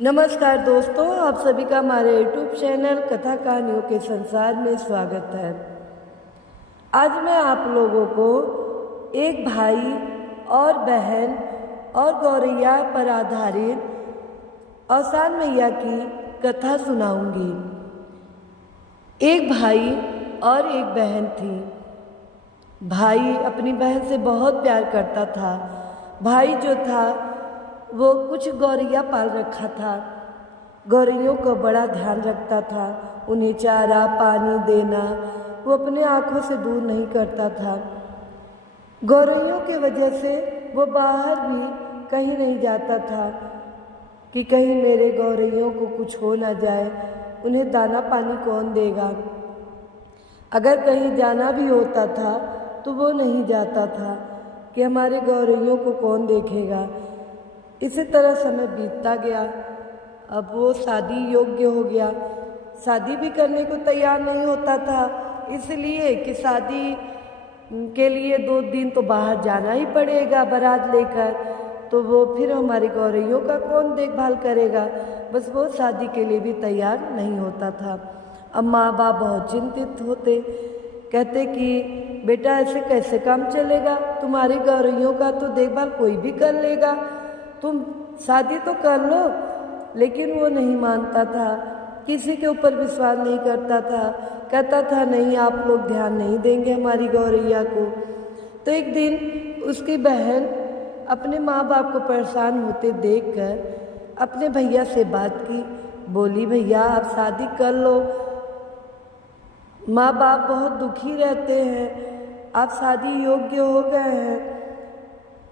नमस्कार दोस्तों, आप सभी का हमारे यूट्यूब चैनल कथा कहानियों के संसार में स्वागत है। आज मैं आप लोगों को एक भाई और बहन और गौरैया पर आधारित औसान मैया की कथा सुनाऊंगी। एक भाई और एक बहन थी। भाई अपनी बहन से बहुत प्यार करता था। भाई जो था वो कुछ गौरैया पाल रखा था। गौरैयों को बड़ा ध्यान रखता था, उन्हें चारा पानी देना वो अपने आँखों से दूर नहीं करता था। गौरैयों की वजह से वो बाहर भी कहीं नहीं जाता था कि कहीं मेरे गौरैयों को कुछ हो ना जाए, उन्हें दाना पानी कौन देगा। अगर कहीं जाना भी होता था तो वो नहीं जाता था कि हमारे गौरैयों को कौन देखेगा। इसी तरह समय बीतता गया। अब वो शादी योग्य हो गया। शादी भी करने को तैयार नहीं होता था, इसलिए कि शादी के लिए 2 दिन तो बाहर जाना ही पड़ेगा बारात लेकर। तो वो फिर हमारी गौरैयों का कौन देखभाल करेगा। बस वो शादी के लिए भी तैयार नहीं होता था। अब माँ बाप बहुत चिंतित होते, कहते कि बेटा ऐसे कैसे काम चलेगा, तुम्हारी गौरैयों का तो देखभाल कोई भी कर लेगा, तुम शादी तो कर लो। लेकिन वो नहीं मानता था, किसी के ऊपर विश्वास नहीं करता था। कहता था नहीं, आप लोग ध्यान नहीं देंगे हमारी गौरैया को। तो एक दिन उसकी बहन अपने माँ बाप को परेशान होते देखकर अपने भैया से बात की। बोली, भैया आप शादी कर लो, माँ बाप बहुत दुखी रहते हैं, आप शादी योग्य हो गए हैं,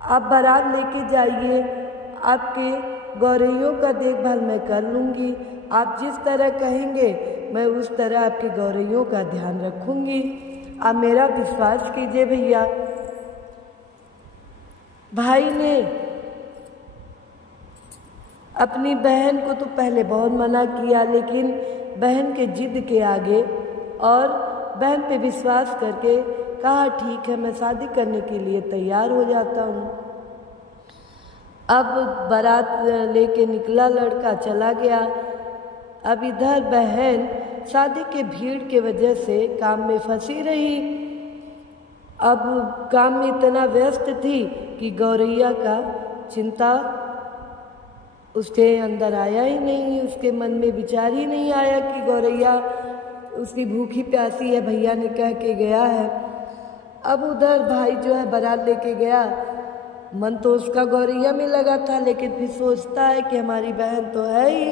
आप बारात लेके जाइए, आपके गौरैयों का देखभाल मैं कर लूँगी, आप जिस तरह कहेंगे मैं उस तरह आपकी गौरैयों का ध्यान रखूँगी, आप मेरा विश्वास कीजिए भैया। भाई ने अपनी बहन को तो पहले बहुत मना किया, लेकिन बहन के जिद के आगे और बहन पे विश्वास करके कहा ठीक है, मैं शादी करने के लिए तैयार हो जाता हूँ। अब बारात लेके निकला लड़का, चला गया। अब इधर बहन शादी के भीड़ के वजह से काम में फंसी रही। अब काम में इतना व्यस्त थी कि गौरैया का चिंता उसके अंदर आया ही नहीं, उसके मन में विचार ही नहीं आया कि गौरैया उसकी भूखी प्यासी है, भैया ने कह के गया है। अब उधर भाई जो है बारात लेके गया, मन तो उसका गौरैया में लगा था, लेकिन फिर सोचता है कि हमारी बहन तो है ही,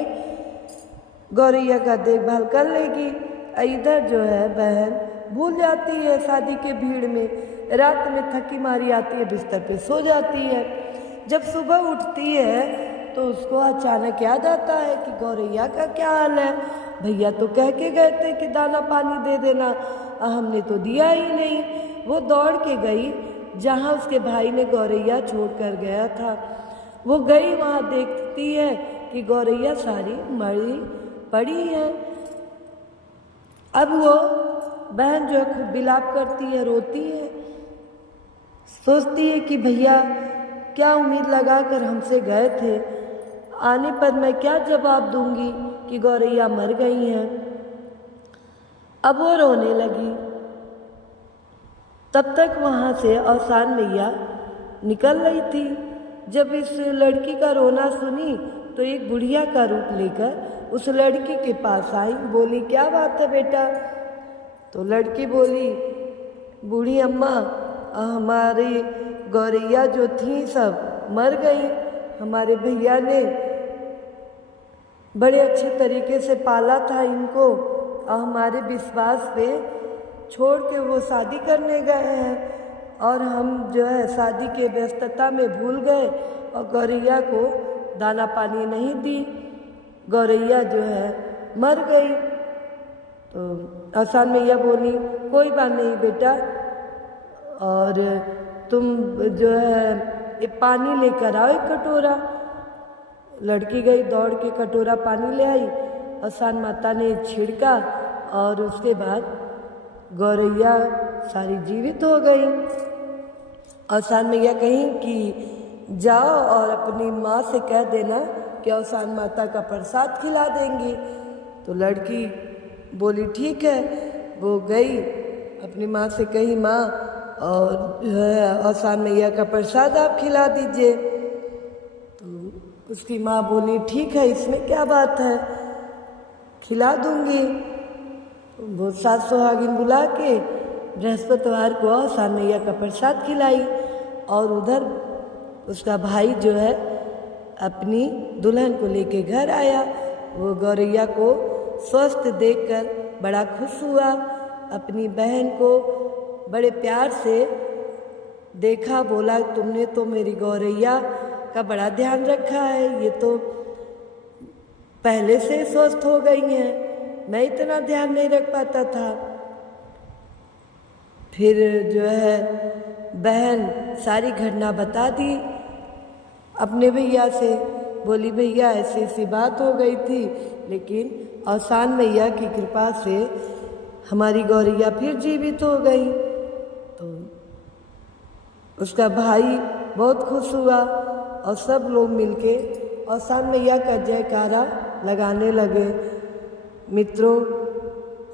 गौरैया का देखभाल कर लेगी। इधर जो है बहन भूल जाती है शादी के भीड़ में, रात में थकी मारी आती है, बिस्तर पे सो जाती है। जब सुबह उठती है तो उसको अचानक याद आता है कि गौरैया का क्या हाल है। भैया तो कह के गए थे कि दाना पानी दे देना, हमने तो दिया ही नहीं। वो दौड़ के गई जहाँ उसके भाई ने गौरैया छोड़ कर गया था। वो गई, वहाँ देखती है कि गौरैया सारी मरी पड़ी है। अब वो बहन जो है खूब विलाप करती है, रोती है, सोचती है कि भैया क्या उम्मीद लगाकर हमसे गए थे, आने पर मैं क्या जवाब दूंगी कि गौरैया मर गई हैं। अब वो रोने लगी। तब तक वहाँ से औसान मैया निकल रही थी। जब इस लड़की का रोना सुनी तो एक बुढ़िया का रूप लेकर उस लड़की के पास आई। बोली, क्या बात है बेटा। तो लड़की बोली, बूढ़ी अम्मा, हमारी गौरैया जो थी सब मर गई, हमारे भैया ने बड़े अच्छे तरीके से पाला था इनको, और हमारे विश्वास पे छोड़ के वो शादी करने गए हैं, और हम जो है शादी के व्यस्तता में भूल गए और गौरैया को दाना पानी नहीं दी, गौरैया जो है मर गई। तो औसान मैया बोली, कोई बात नहीं बेटा, और तुम जो है ये पानी लेकर आओ एक कटोरा। लड़की गई, दौड़ के कटोरा पानी ले आई। औसान माता ने छिड़का और उसके बाद गौरैया सारी जीवित हो गई। औसान मैया कहीं कि जाओ और अपनी माँ से कह देना कि औसान माता का प्रसाद खिला देंगी। तो लड़की बोली ठीक है। वो गई अपनी माँ से कही, माँ और जो है औसान मैया का प्रसाद आप खिला दीजिए। तो उसकी माँ बोली ठीक है, इसमें क्या बात है, खिला दूंगी। वो सात सुहागिन बुला के बृहस्पतिवार को औसान मैया का प्रसाद खिलाई। और उधर उसका भाई जो है अपनी दुल्हन को लेके घर आया। वो गौरैया को स्वस्थ देखकर बड़ा खुश हुआ। अपनी बहन को बड़े प्यार से देखा, बोला तुमने तो मेरी गौरैया का बड़ा ध्यान रखा है, ये तो पहले से स्वस्थ हो गई हैं, मैं इतना ध्यान नहीं रख पाता था। फिर जो है बहन सारी घटना बता दी अपने भैया से। बोली भैया ऐसी ऐसी बात हो गई थी, लेकिन औसान मैया की कृपा से हमारी गौरैया फिर जीवित हो गई। तो उसका भाई बहुत खुश हुआ और सब लोग मिलके औसान मैया का जयकारा लगाने लगे। मित्रों,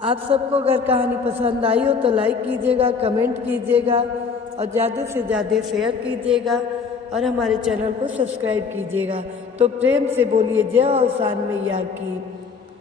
आप सबको अगर कहानी पसंद आई हो तो लाइक कीजिएगा, कमेंट कीजिएगा और ज़्यादा से ज़्यादा शेयर कीजिएगा और हमारे चैनल को सब्सक्राइब कीजिएगा। तो प्रेम से बोलिए जय औसान मैया की।